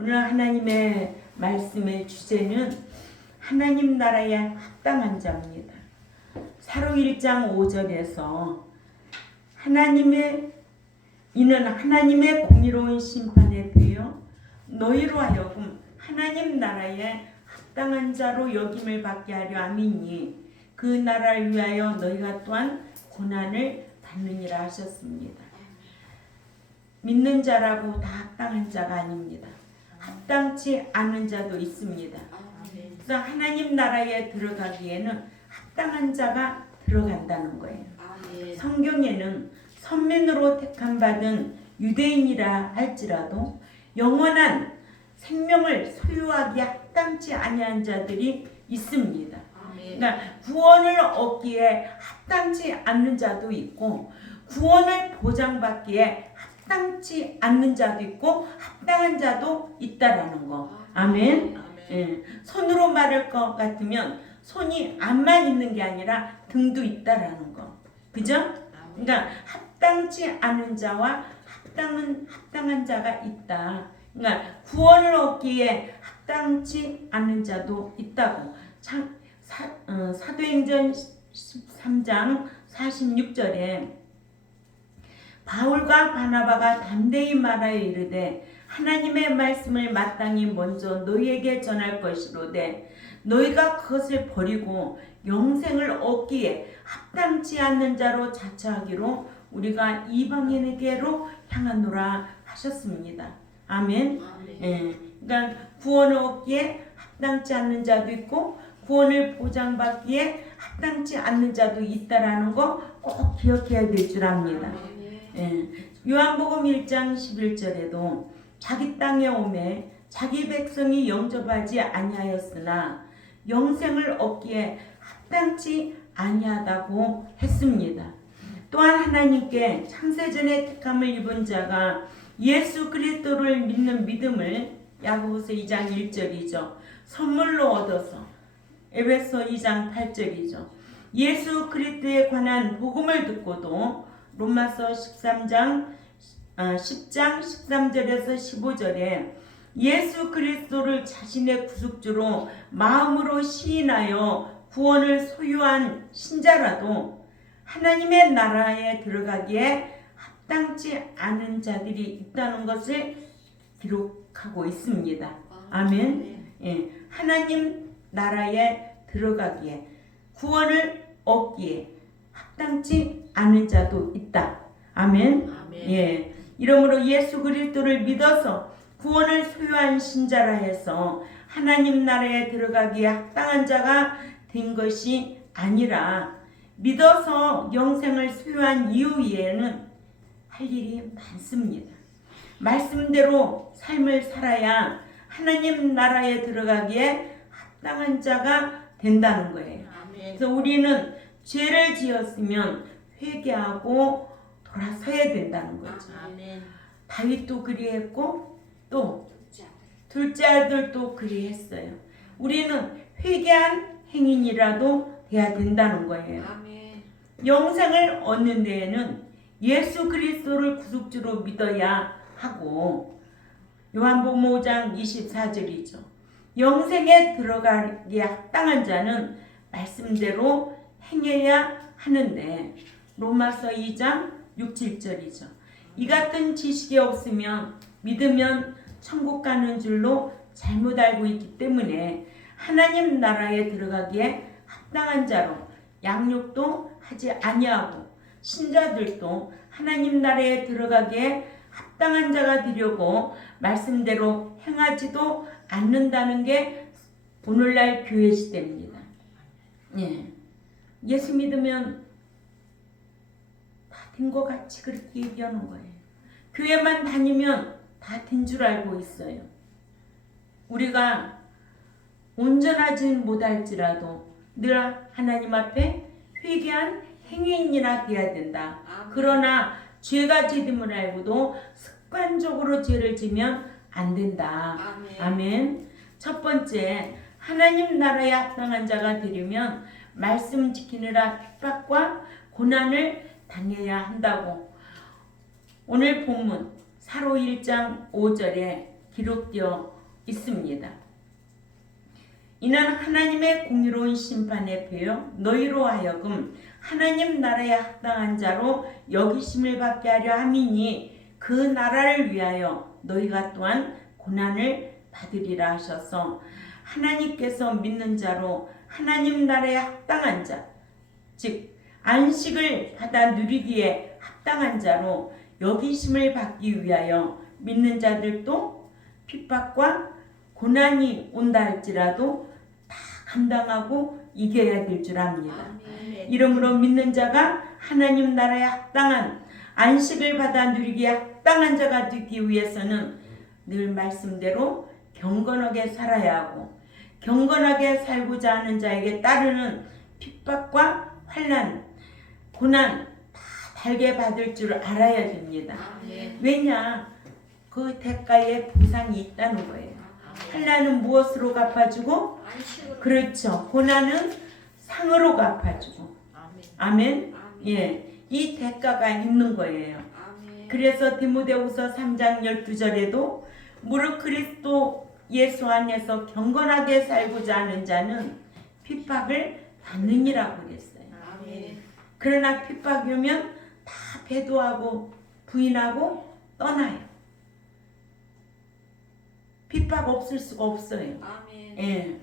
오늘 하나님의 말씀의 주제는 하나님 나라에 합당한 자입니다. 사로 1장 5절에서 이는 하나님의 공의로운 심판에 비여 너희로 하여금 하나님 나라에 합당한 자로 여김을 받게 하려 함이니 그 나라를 위하여 너희가 또한 고난을 받느니라 하셨습니다. 믿는 자라고 다 합당한 자가 아닙니다. 합당치 않은 자도 있습니다. 그래서 하나님 나라에 들어가기에는 합당한 자가 들어간다는 거예요. 성경에는 선민으로 택함받은 유대인이라 할지라도 영원한 생명을 소유하기에 합당치 아니한 자들이 있습니다. 그러니까 구원을 얻기에 합당치 않는 자도 있고 구원을 보장받기에 합당치 않는 자도 있고 합당한 자도 있다라는 거. 아멘. 예. 손으로 말할 것 같으면 손이 앞만 있는 게 아니라 등도 있다라는 거. 그죠? 그러니까 합당치 않은 자와 합당한 자가 있다. 그러니까 구원을 얻기에 합당치 않은 자도 있다고. 사도행전 13장 46절에 바울과 바나바가 담대히 말하여 이르되 하나님의 말씀을 마땅히 먼저 너희에게 전할 것이로되 너희가 그것을 버리고 영생을 얻기에 합당치 않는 자로 자처하기로 우리가 이방인에게로 향하노라 하셨습니다. 아멘. 예. 그러니까 구원을 얻기에 합당치 않는 자도 있고 구원을 보장받기에 합당치 않는 자도 있다라는 거 꼭 기억해야 될 줄 압니다. 예. 요한복음 1장 11절에도 자기 땅에 오매 자기 백성이 영접하지 아니하였으나 영생을 얻기에 합당치 아니하다고 했습니다. 또한 하나님께 창세전에 택함을 입은 자가 예수 그리스도를 믿는 믿음을 야고보서 2장 1절이죠. 선물로 얻어서 에베소 2장 8절이죠. 예수 그리스도에 관한 복음을 듣고도 로마서 10장 13절에서 15절에 예수 그리스도를 자신의 구속주로 마음으로 시인하여 구원을 소유한 신자라도 하나님의 나라에 들어가기에 합당치 않은 자들이 있다는 것을 기록하고 있습니다. 아멘. 예, 하나님 나라에 들어가기에 구원을 얻기에 합당치 않은 자도 있다. 아멘. 예, 이러므로 예수 그리스도를 믿어서 구원을 소유한 신자라 해서 하나님 나라에 들어가기에 합당한 자가 된 것이 아니라 믿어서 영생을 소유한 이후에는 할 일이 많습니다. 말씀대로 삶을 살아야 하나님 나라에 들어가기에 합당한 자가 된다는 거예요. 그래서 우리는 죄를 지었으면 회개하고 돌아서야 된다는 거죠. 다윗도 그리했고 또 둘째 아들도 그리했어요. 우리는 회개한 행인이라도 돼야 된다는 거예요. 영생을 얻는 데에는 예수 그리스도를 구속주로 믿어야 하고 요한복음 5장 24절이죠. 영생에 들어가기에 합당한 자는 말씀대로 행해야 하는데 로마서 2장 6, 7절이죠. 이 같은 지식이 없으면 믿으면 천국 가는 줄로 잘못 알고 있기 때문에 하나님 나라에 들어가기에 합당한 자로 양육도 하지 아니하고 신자들도 하나님 나라에 들어가기에 합당한 자가 되려고 말씀대로 행하지도 않는다는 게 오늘날 교회 시대입니다. 예. 예수 믿으면 다 된 것 같이 그렇게 얘기하는 거예요. 교회만 다니면 다 된 줄 알고 있어요. 우리가 온전하진 못할지라도 늘 하나님 앞에 회개한 행위인이나 돼야 된다. 그러나 죄가 지됨을 알고도 습관적으로 죄를 지면 안 된다. 아멘. 첫 번째, 하나님 나라에 합당한 자가 되려면 말씀 지키느라 핍박과 고난을 당해야 한다고 오늘 본문 사로 1장 5절에 기록되어 있습니다. 이는 하나님의 공의로운 심판에 배어 너희로 하여금 하나님 나라에 합당한 자로 여기심을 받게 하려 함이니 그 나라를 위하여 너희가 또한 고난을 받으리라 하셔서 하나님께서 믿는 자로 하나님 나라에 합당한 자, 즉 안식을 받아 누리기에 합당한 자로 여기심을 받기 위하여 믿는 자들도 핍박과 고난이 온다 할지라도 다 감당하고 이겨야 될 줄 압니다. 이러므로 믿는 자가 하나님 나라에 합당한 안식을 받아 누리기에 합당한 자가 되기 위해서는 늘 말씀대로 경건하게 살아야 하고 경건하게 살고자 하는 자에게 따르는 핍박과 환난, 고난 다 달게 받을 줄 알아야 됩니다. 왜냐? 그 대가에 보상이 있다는 거예요. 환난은 무엇으로 갚아주고? 그렇죠. 고난은 상으로 갚아주고. 아멘. 예, 이 대가가 있는 거예요. 그래서 디모데후서 3장 12절에도 무릇 그리스도 예수 안에서 경건하게 살고자 하는 자는 핍박을 받느니라고 그랬어요. 그러나 핍박이 오면 다 배도하고 부인하고 떠나요. 핍박 없을 수가 없어요. 예.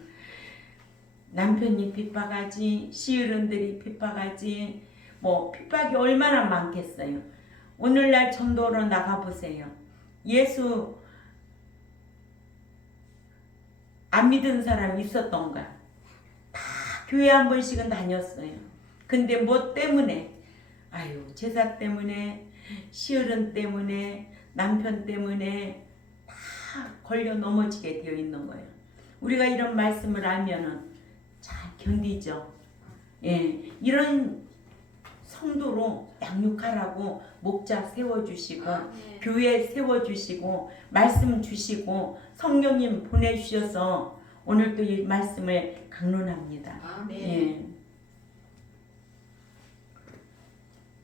남편이 핍박하지, 시어른들이 핍박하지, 뭐 핍박이 얼마나 많겠어요. 오늘날 전도로 나가보세요. 예수 안 믿은 사람 있었던가? 다 교회 한 번씩은 다녔어요. 근데 뭐 때문에? 아유, 제사 때문에, 시어른 때문에, 남편 때문에 다 걸려 넘어지게 되어 있는 거예요. 우리가 이런 말씀을 알면은 잘 견디죠. 예, 이런 성도로 양육하라고 목자 세워주시고 교회 세워주시고 말씀 주시고 성령님 보내주셔서 오늘도 이 말씀을 강론합니다. 예.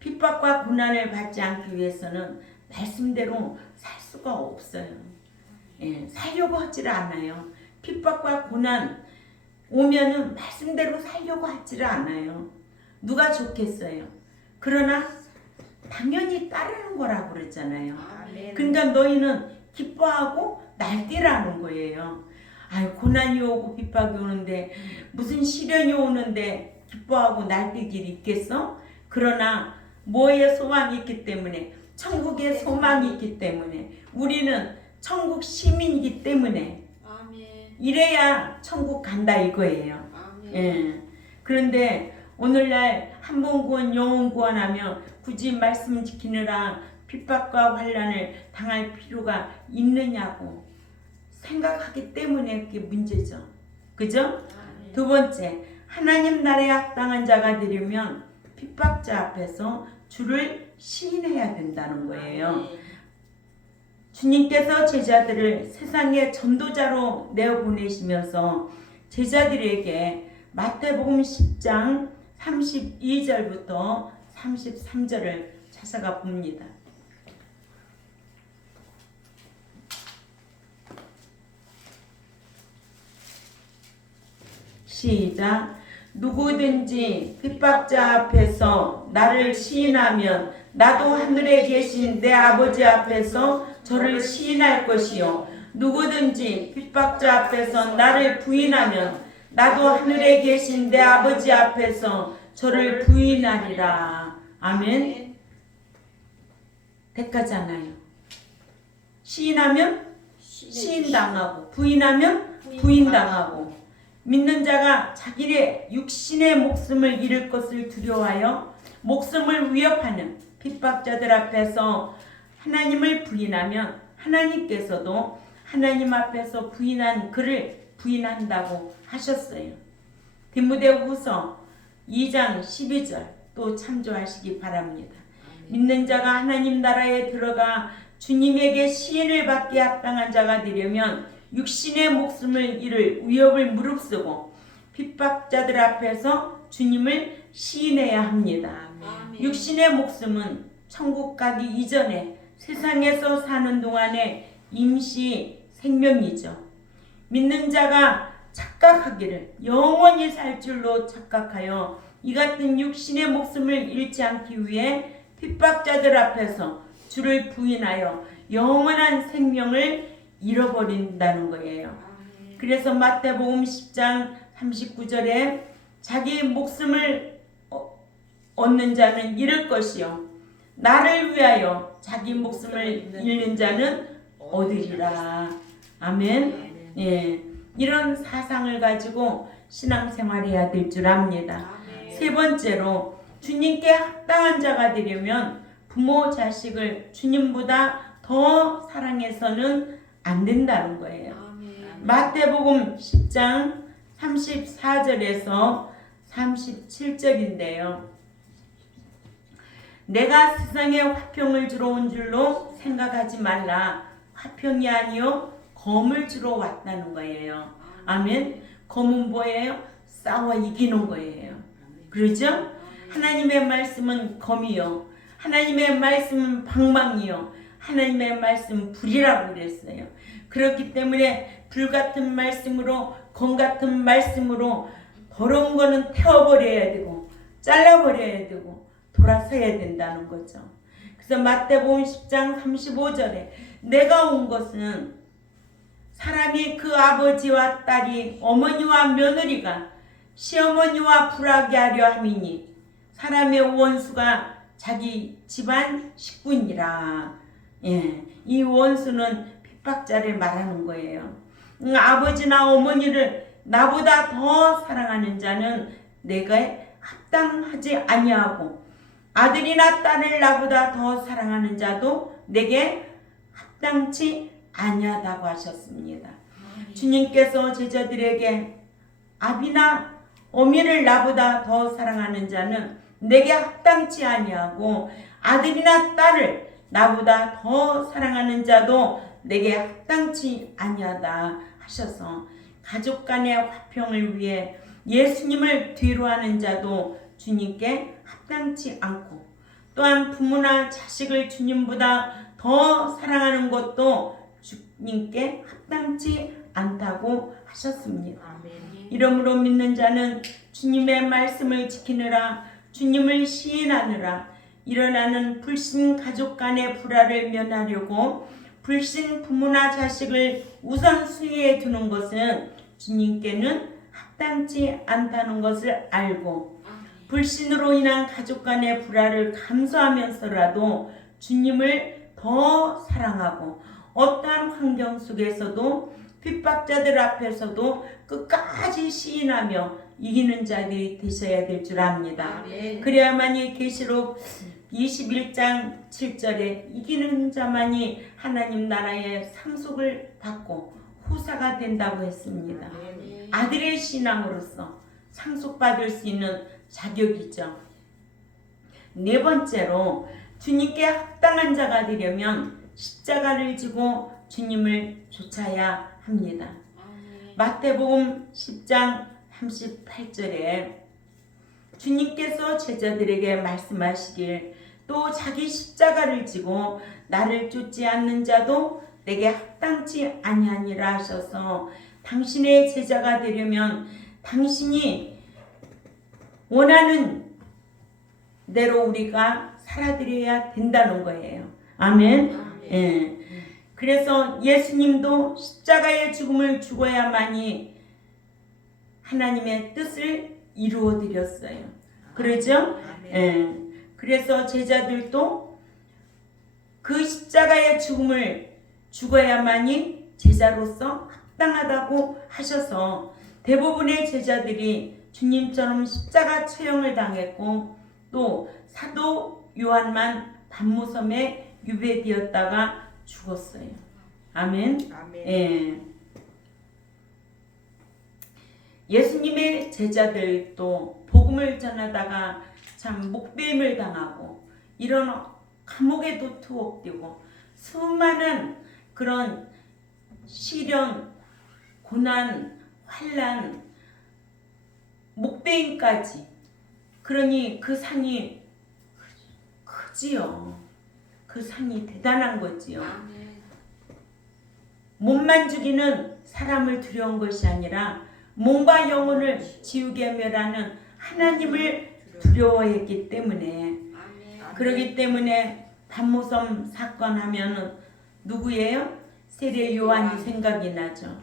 핍박과 고난을 받지 않기 위해서는 말씀대로 살 수가 없어요. 예, 살려고 하지를 않아요. 핍박과 고난 오면은 말씀대로 살려고 하지를 않아요. 누가 좋겠어요. 그러나 당연히 따르는 거라고 그랬잖아요. 그러니까 너희는 기뻐하고 날뛰라는 거예요. 아유, 고난이 오고 핍박이 오는데 무슨 시련이 오는데 기뻐하고 날뛸 일이 있겠어? 그러나 뭐에 소망이 있기 때문에, 천국에 소망이 있기 때문에, 우리는 천국 시민이기 때문에 이래야 천국 간다 이거예요. 예. 그런데 오늘날 한 번 구원 영원 구원하며 굳이 말씀 지키느라 핍박과 환난을 당할 필요가 있느냐고 생각하기 때문에 그게 문제죠. 그죠? 두 번째, 하나님 나라에 합당한 자가 되려면 핍박자 앞에서 주를 시인해야 된다는 거예요. 주님께서 제자들을 세상의 전도자로 내어보내시면서 제자들에게 마태복음 10장 32절부터 33절을 찾아가 봅니다. 시작. 누구든지 핍박자 앞에서 나를 시인하면 나도 하늘에 계신 내 아버지 앞에서 저를 시인할 것이요, 누구든지 핍박자 앞에서 나를 부인하면 나도 하늘에 계신 내 아버지 앞에서 저를 부인하리라. 아멘. 대가잖아요. 시인하면 시인당하고 부인하면 부인당하고, 믿는 자가 자기의 육신의 목숨을 잃을 것을 두려워하여 목숨을 위협하는 핍박자들 앞에서 하나님을 부인하면 하나님께서도 하나님 앞에서 부인한 그를 부인한다고 하셨어요. 디모데후서 2장 12절 또 참조하시기 바랍니다. 믿는 자가 하나님 나라에 들어가 주님에게 시인을 받게 합당한 자가 되려면 육신의 목숨을 잃을 위협을 무릅쓰고 핍박자들 앞에서 주님을 시인해야 합니다. 육신의 목숨은 천국 가기 이전에 세상에서 사는 동안에 임시 생명이죠. 믿는 자가 착각하기를 영원히 살 줄로 착각하여 이 같은 육신의 목숨을 잃지 않기 위해 핍박자들 앞에서 주를 부인하여 영원한 생명을 잃어버린다는 거예요. 그래서 마태복음 10장 39절에 자기 목숨을 얻는 자는 잃을 것이요 나를 위하여 자기 목숨을 잃는 자는 얻으리라. 아멘. 예, 이런 사상을 가지고 신앙생활해야 될 줄 압니다. 세 번째로 주님께 합당한 자가 되려면 부모 자식을 주님보다 더 사랑해서는 안 된다는 거예요. 마태복음 10장 34절에서 37절인데요. 내가 세상에 화평을 주러 온 줄로 생각하지 말라. 화평이 아니요 검을 주러 왔다는 거예요. 아멘. 검은 뭐예요? 싸워 이기는 거예요. 그렇죠? 하나님의 말씀은 검이요. 하나님의 말씀은 방망이요. 하나님의 말씀은 불이라고 그랬어요. 그렇기 때문에 불같은 말씀으로 검 같은 말씀으로 더러운 거는 태워버려야 되고 잘라버려야 되고 돌아서야 된다는 거죠. 그래서 마태복음 10장 35절에 내가 온 것은 사람이 그 아버지와 딸이 어머니와 며느리가 시어머니와 불하게 하려 함이니 사람의 원수가 자기 집안 식구니라. 예, 이 원수는 핍박자를 말하는 거예요. 아버지나 어머니를 나보다 더 사랑하는 자는 내가 합당하지 아니하고 아들이나 딸을 나보다 더 사랑하는 자도 내게 합당치 아니하다고 하셨습니다. 주님께서 제자들에게 아비나 어미를 나보다 더 사랑하는 자는 내게 합당치 아니하고 아들이나 딸을 나보다 더 사랑하는 자도 내게 합당치 아니하다 하셔서 가족 간의 화평을 위해 예수님을 뒤로하는 자도 주님께 합당치 않고 또한 부모나 자식을 주님보다 더 사랑하는 것도 주님께 합당치 않다고 하셨습니다. 이러므로 믿는 자는 주님의 말씀을 지키느라 주님을 시인하느라 일어나는 불신 가족 간의 불화를 면하려고 불신 부모나 자식을 우선순위에 두는 것은 주님께는 합당치 않다는 것을 알고 불신으로 인한 가족 간의 불화를 감수하면서라도 주님을 더 사랑하고 어떠한 환경 속에서도 핍박자들 앞에서도 끝까지 시인하며 이기는 자들이 되셔야 될 줄 압니다. 그래야만이 계시록 21장 7절에 이기는 자만이 하나님 나라의 상속을 받고 후사가 된다고 했습니다. 아들의 신앙으로서 상속받을 수 있는 자격이죠. 네 번째로 주님께 합당한 자가 되려면 십자가를 지고 주님을 좇아야 합니다. 마태복음 10장 38절에 주님께서 제자들에게 말씀하시길 또 자기 십자가를 지고 나를 쫓지 않는 자도 내게 합당치 아니하니라 하셔서 당신의 제자가 되려면 당신이 원하는 대로 우리가 살아드려야 된다는 거예요. 아멘. 예. 그래서 예수님도 십자가의 죽음을 죽어야만이 하나님의 뜻을 이루어 드렸어요. 그러죠? 예. 그래서 제자들도 그 십자가의 죽음을 죽어야만이 제자로서 합당하다고 하셔서 대부분의 제자들이 주님처럼 십자가 처형을 당했고 또 사도 요한만 반모섬에 유배되었다가 죽었어요. 아멘. 예. 예수님의 제자들도 복음을 전하다가 참 목배임을 당하고 이런 감옥에도 투옥되고 수많은 그런 시련, 고난, 환난, 목배임까지 그러니 그 상이 크지요. 그 상이 대단한 거지요. 몸만 죽이는 사람을 두려운 것이 아니라 몸과 영혼을 지우게 멸하는 하나님을 두려워했기 때문에 그러기 때문에 반모섬 사건 하면은 누구예요? 세례 요한이 생각이 나죠.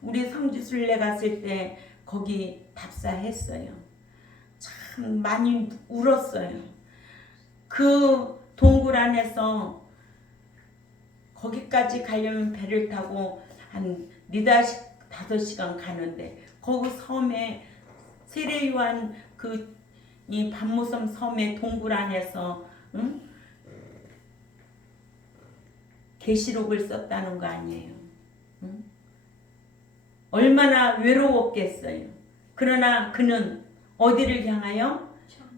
우리 성지순례 갔을 때 거기 답사했어요. 참 많이 울었어요. 그 동굴 안에서 거기까지 가려면 배를 타고 한 4-5시간 가는데 거기 섬에 세례 요한 이 반모섬 섬의 동굴 안에서 계시록을 썼다는 거 아니에요. 얼마나 외로웠겠어요. 그러나 그는 어디를 향하여?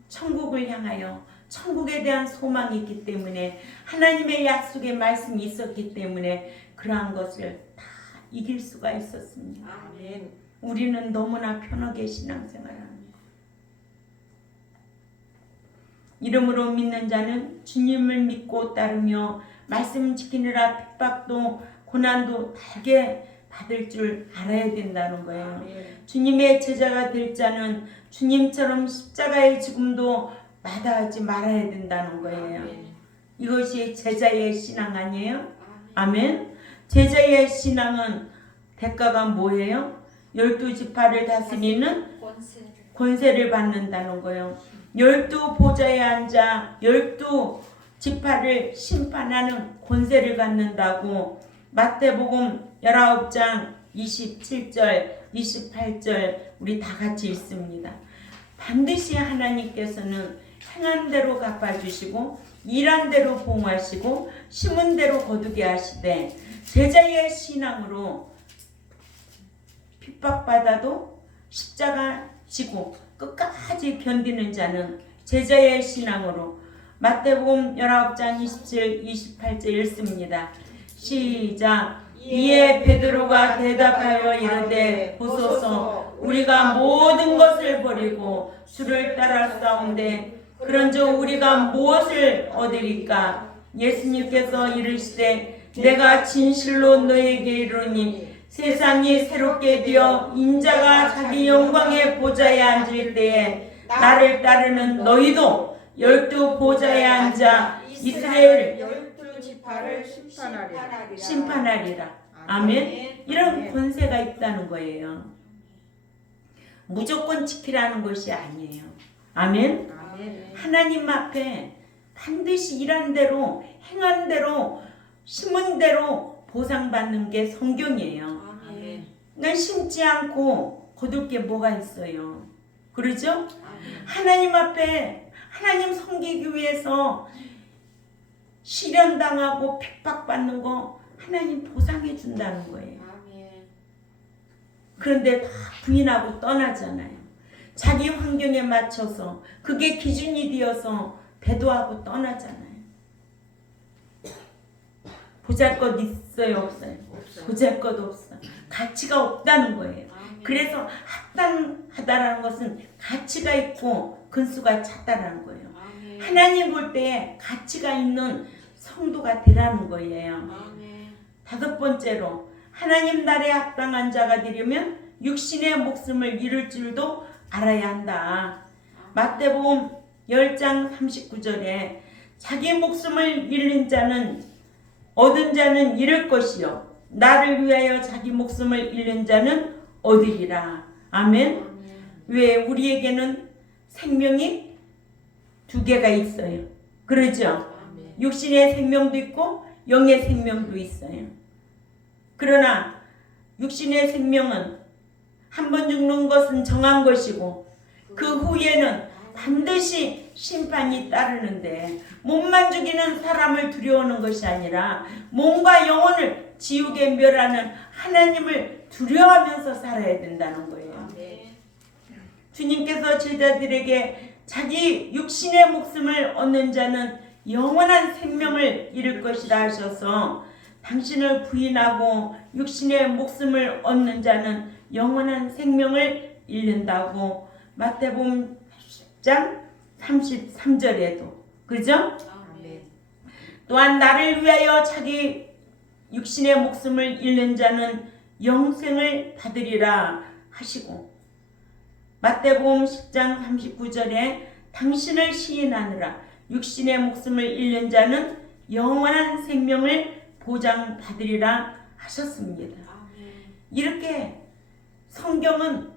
천국을 향하여 천국에 대한 소망이 있기 때문에 하나님의 약속의 말씀이 있었기 때문에 그러한 것을 다 이길 수가 있었습니다. 아멘. 우리는 너무나 편하게 신앙생활합니다. 이름으로 믿는 자는 주님을 믿고 따르며 말씀 지키느라 핍박도 고난도 달게 받을 줄 알아야 된다는 거예요. 아멘. 주님의 제자가 될 자는 주님처럼 십자가의 죽음도 마다하지 말아야 된다는 거예요. 아멘. 이것이 제자의 신앙 아니에요? 아멘. 제자의 신앙은 대가가 뭐예요? 12지파를 다스리는 권세를 받는다는 거예요. 12보좌에 앉아 12지파를 심판하는 권세를 갖는다고 마태복음 19장 27절 28절 우리 다 같이 읽습니다. 반드시 하나님께서는 행한 대로 갚아주시고 일한 대로 보응하시고 심은 대로 거두게 하시되 제자의 신앙으로 핍박받아도 십자가 지고 끝까지 견디는 자는 제자의 신앙으로 마태복음 19장 27, 28절 읽습니다. 시작. 이에 베드로가 대답하여 이르되 보소서 우리가 모든 것을 버리고 주를 따라 싸운데 그런즉 우리가 무엇을 얻으리까? 예수님께서 이르시되 내가 진실로 너에게 이르노니 세상이 새롭게 되어 인자가 자기 영광의 보좌에 앉을 때에 나를 따르는 너희도 12보좌에 앉아 이스라엘 12지파를 심판하리라. 아멘. 이런 권세가 있다는 거예요. 무조건 지키라는 것이 아니에요. 아멘. 아멘. 하나님 앞에 반드시 일한 대로 행한 대로 심은 대로 보상받는 게 성경이에요. 아멘. 난 심지 않고 거둘 게 뭐가 있어요. 그러죠? 아멘. 하나님 앞에 하나님 섬기기 위해서 시련당하고 핍박받는 거 하나님 보상해 준다는 거예요. 아멘. 그런데 다 부인하고 떠나잖아요. 자기 환경에 맞춰서 그게 기준이 되어서 배도하고 떠나잖아요. 보잘것 있어요, 없어요? 보잘것 없어. 가치가 없다는 거예요. 그래서 합당하다라는 것은 가치가 있고 근수가 찼다라는 거예요. 하나님 볼 때에 가치가 있는 성도가 되라는 거예요. 5번째로 하나님 나라에 합당한 자가 되려면 육신의 목숨을 잃을 줄도 알아야 한다. 마태복음 10장 39절에 자기 목숨을 잃는 자는 얻은 자는 잃을 것이요 나를 위하여 자기 목숨을 잃는 자는 얻으리라. 아멘. 왜 우리에게는 생명이 2개가 있어요. 그러죠? 육신의 생명도 있고 영의 생명도 있어요. 그러나 육신의 생명은 한 번 죽는 것은 정한 것이고 그 후에는 반드시 심판이 따르는데 몸만 죽이는 사람을 두려워하는 것이 아니라 몸과 영혼을 지옥에 멸하는 하나님을 두려워하면서 살아야 된다는 거예요. 주님께서 제자들에게 자기 육신의 목숨을 얻는 자는 영원한 생명을 잃을 것이라 하셔서 당신을 부인하고 육신의 목숨을 얻는 자는 영원한 생명을 잃는다고 마태복음 10장 33절에도 그죠? 또한 나를 위하여 자기 육신의 목숨을 잃는 자는 영생을 받으리라 하시고, 마태복음 10장 39절에 당신을 시인하느라 육신의 목숨을 잃는 자는 영원한 생명을 보장받으리라 하셨습니다. 이렇게 성경은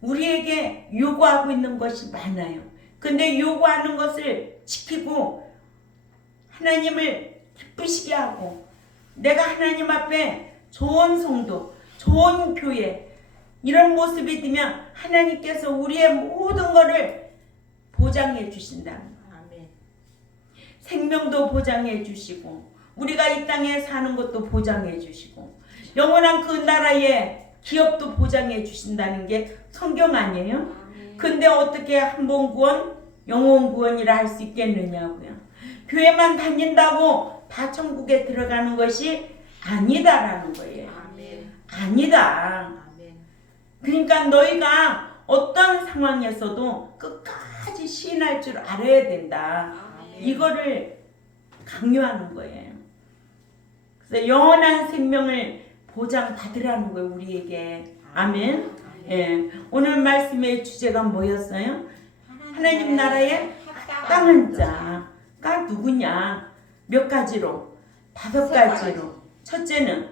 우리에게 요구하고 있는 것이 많아요. 근데 요구하는 것을 지키고 하나님을 기쁘시게 하고, 내가 하나님 앞에 좋은 성도, 좋은 교회, 이런 모습이 되면 하나님께서 우리의 모든 것을 보장해 주신다. 아멘. 생명도 보장해 주시고, 우리가 이 땅에 사는 것도 보장해 주시고, 영원한 그 나라의 기업도 보장해 주신다는 게 성경 아니에요? 근데 어떻게 한 번 구원, 영원 구원이라 할 수 있겠느냐고요. 교회만 다닌다고 다 천국에 들어가는 것이 아니다라는 거예요. 아멘. 아니다. 아멘. 그러니까 너희가 어떤 상황에서도 끝까지 시인할 줄 알아야 된다. 아멘. 이거를 강요하는 거예요. 그래서 영원한 생명을 보장받으라는 거예요, 우리에게. 아멘. 예. 오늘 말씀의 주제가 뭐였어요? 하나님 나라에 합당한 자가 누구냐? 몇 가지로? 5가지로. 첫째는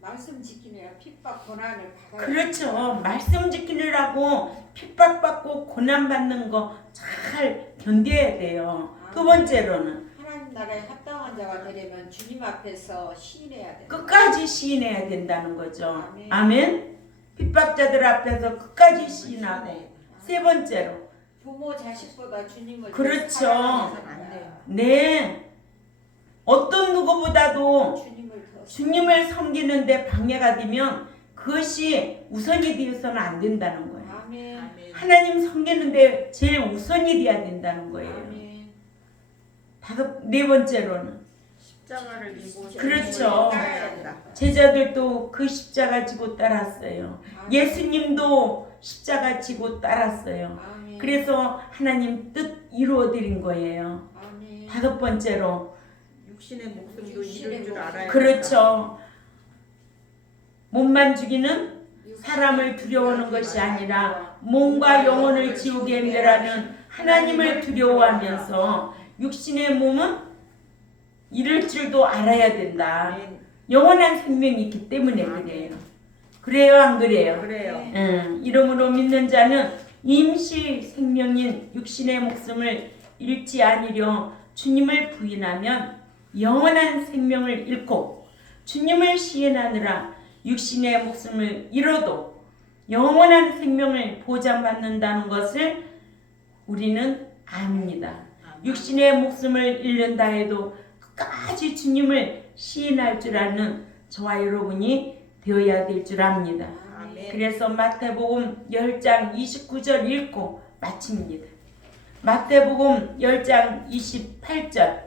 말씀 지키느라 핍박 고난을 받아야 그렇죠. 말씀 지키느라고 핍박받고 고난받는 거 잘 견뎌야 돼요. 두 번째로는 하나님 나라에 합당한 자가 되려면 주님 앞에서 시인해야 돼. 끝까지 시인해야 된다는 거죠. 아멘. 아멘. 핍박자들 앞에서 끝까지 시인하고. 세 번째로, 부모 자식보다 주님을 그렇죠. 사랑해서는 안 돼요. 네, 어떤 누구보다도 주님을 섬기는데 방해가 되면 그것이 우선이 되어서는 안 된다는 거예요. 아멘. 아멘. 하나님 섬기는데 제일 우선이 돼야 된다는 거예요. 아멘. 네 번째로는 십자가를 지고 그렇죠. 따라야 한다. 제자들도 그 십자가 지고 따랐어요. 아멘. 예수님도 십자가 지고 따랐어요. 아멘. 그래서 하나님 뜻 이루어 드린 거예요. 아멘. 5번째로, 육신의 목숨도 잃을 줄 알아야 그렇죠. 몸만 죽이는 사람을 두려워하는 것이 아니라 몸과 영혼을 지옥에 멸하는 하나님을 두려워하면서 육신의 몸은 잃을 줄도 알아야 된다. 아멘. 영원한 생명이 있기 때문에 그래요. 그래요, 안 그래요? 그래요. 이름으로 믿는 자는 임시 생명인 육신의 목숨을 잃지 아니려 주님을 부인하면 영원한 생명을 잃고, 주님을 시인하느라 육신의 목숨을 잃어도 영원한 생명을 보장받는다는 것을 우리는 압니다. 육신의 목숨을 잃는다 해도 끝까지 주님을 시인할 줄 아는 저와 여러분이 되어야 될 줄 압니다. 아멘. 그래서 마태복음 10장 29절 읽고 마칩니다. 마태복음 10장 28절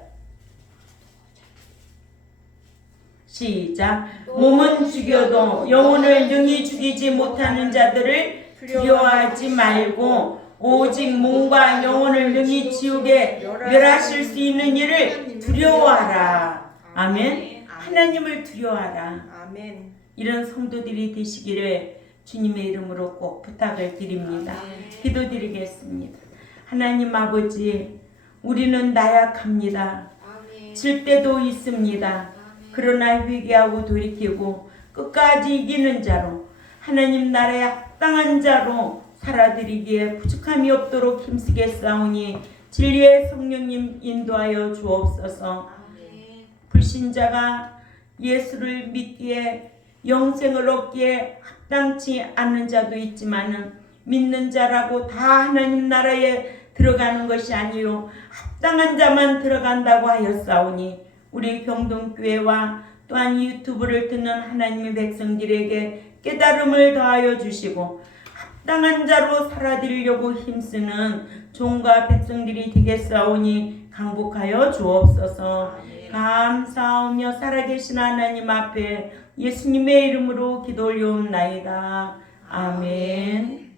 시작. 몸은 죽여도 영혼을 능히 죽이지 못하는 자들을 두려워하지 말고 오직 몸과 영혼을 능히 지옥에 멸하실 수 있는 이를 두려워하라. 아멘. 하나님을 두려워하라. 아멘. 이런 성도들이 되시기를 주님의 이름으로 꼭 부탁을 드립니다. 아멘. 기도드리겠습니다. 하나님 아버지, 우리는 나약합니다. 아멘. 질 때도 있습니다. 그러나 회개하고 돌이키고 끝까지 이기는 자로, 하나님 나라에 합당한 자로 살아드리기에 부족함이 없도록 힘쓰겠사오니 진리의 성령님 인도하여 주옵소서. 아멘. 불신자가 예수를 믿기에 영생을 얻기에 합당치 않는 자도 있지만은 믿는 자라고 다 하나님 나라에 들어가는 것이 아니요 합당한 자만 들어간다고 하였사오니 우리 병동교회와 또한 유튜브를 듣는 하나님의 백성들에게 깨달음을 더하여 주시고 합당한 자로 살아드리려고 힘쓰는 종과 백성들이 되겠사오니 강복하여 주옵소서. 감사하며 살아계신 하나님 앞에 예수님의 이름으로 기도 올려옵나이다. 아멘.